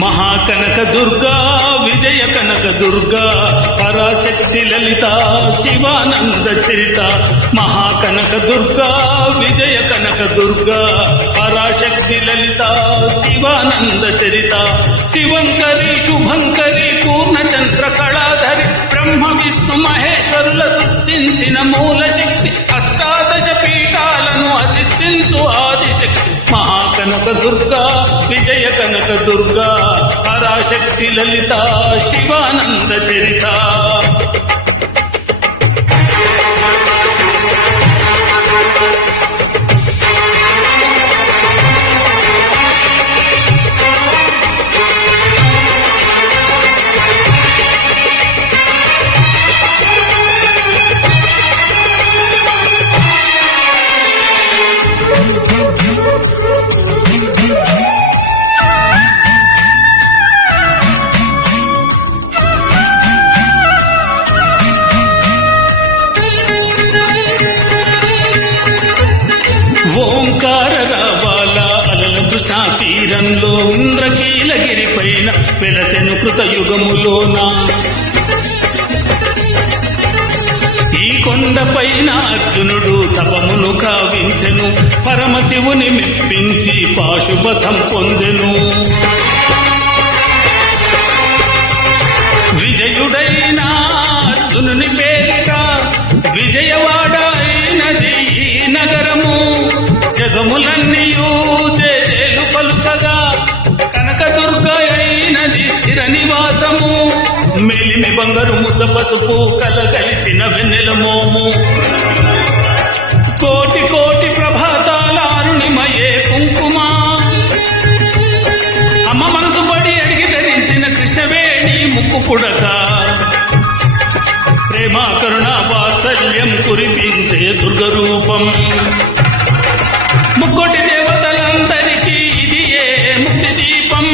మహాకనక దుర్గా విజయ కనక దుర్గా పరాశక్తి లలిత శివానంద చరిత మహాకనక దుర్గా విజయ కనక దుర్గా పరాశక్తి లలిత శివానంద చరిత శివంకరి శుభంకరి పూర్ణచంద్ర కళాధరి బ్రహ్మ విష్ణు మహేశ్వరుల సృష్టించిన మూల శక్తి అష్టాదశ పీఠాలను అధిష్ఠించు ఆదిశక్తి మహాకనక దుర్గా విజయ కనక దుర్గా పరాశక్తి లలిత శివానంద చరిత ఓంకార రావాల అలల కృష్ణా తీరంలో ఇంద్రకీలగిరి పైన వెలసెను కృతయుగములోన ఈ కొండపైన అర్జునుడు తపమును కావించెను పరమశివుని మెప్పించి పాశుపథం పొందెను విజయుడైన అర్జునుని పేరిట విజయవాడ అయినది ఈ నగరము జగములన్నీయూ జేజేలు పలుకగా కనకదుర్గ అయినది చిర నివాసము మెలిమి బంగారు ముద్ద పసుపు కలగలిసిన వెన్నెల మోము కోటి కోటి ప్రభాతాల అరుణిమయే కుంకుమ అమ్మ మనసు పడి అడిగి ధరించిన కృష్ణవేణి ముక్కు పుడక ప్రేమ కరుణ వాత్సల్యం కురిపించే దుర్గరూపం ముక్కోటి దేవతలందరికీ ఇది ఏ ముక్తి దీపం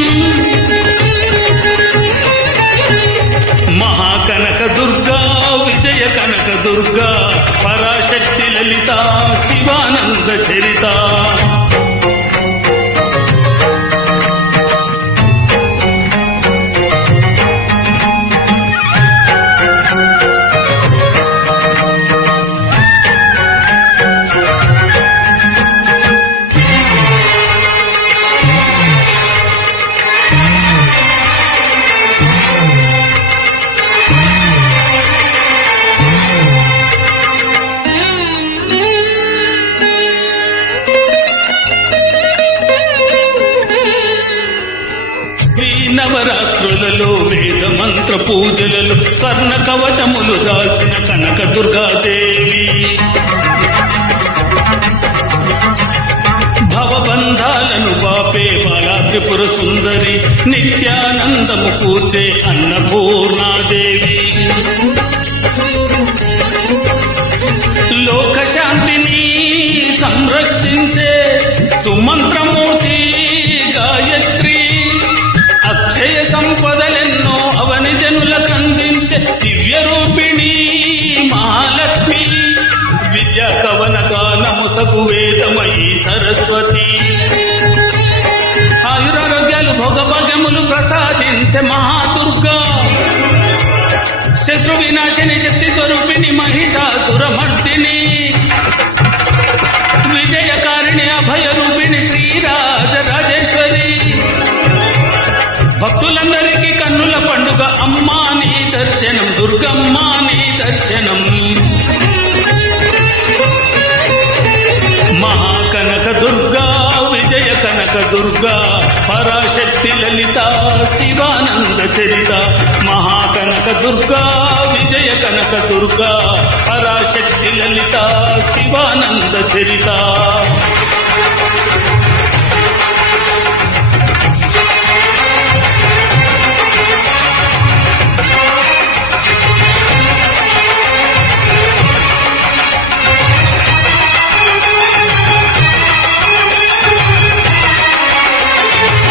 మహాకనక దుర్గా విజయ కనక దుర్గా పరాశక్తి లలిత శివానంద చరిత నవరాత్రులలో వేద మంత్ర పూజలలో స్వర్ణ కవచములు దాల్చిన కనక దుర్గాదేవి భవబంధాలను బాపే బాలా త్రిపుర సుందరి నిత్యానందము కూర్చే అన్నపూర్ణాదేవి లోకశాంతిని సంరక్షించే సుమంత్రమూర్తి గాయత్రి అక్షయ సంపదలెన్నో అవని జనులకందించే దివ్య రూపిణి మహాలక్ష్మి విద్యా కవన గానముసకు వేదమయీ సరస్వతి ఆయురారోగ్యాలు భోగభాగ్యములు ప్రసాదించే మహాదుర్గా శత్రు వినాశిని శక్తి స్వరూపిణి మహిషాసురమర్దిని విజయకారిణి అభయ రూపిణి శ్రీరాజరాజేశ్వరి భక్తులందరికీ కన్నుల పండుగ అమ్మా నీ దర్శనం దుర్గమ్మా నీ దర్శనం మహాకనక దుర్గా విజయ కనక దుర్గా పరాశక్తి లలిత శివానంద చరిత మహాకనక దుర్గా విజయ కనక దుర్గా పరాశక్తి లలిత శివానంద చరిత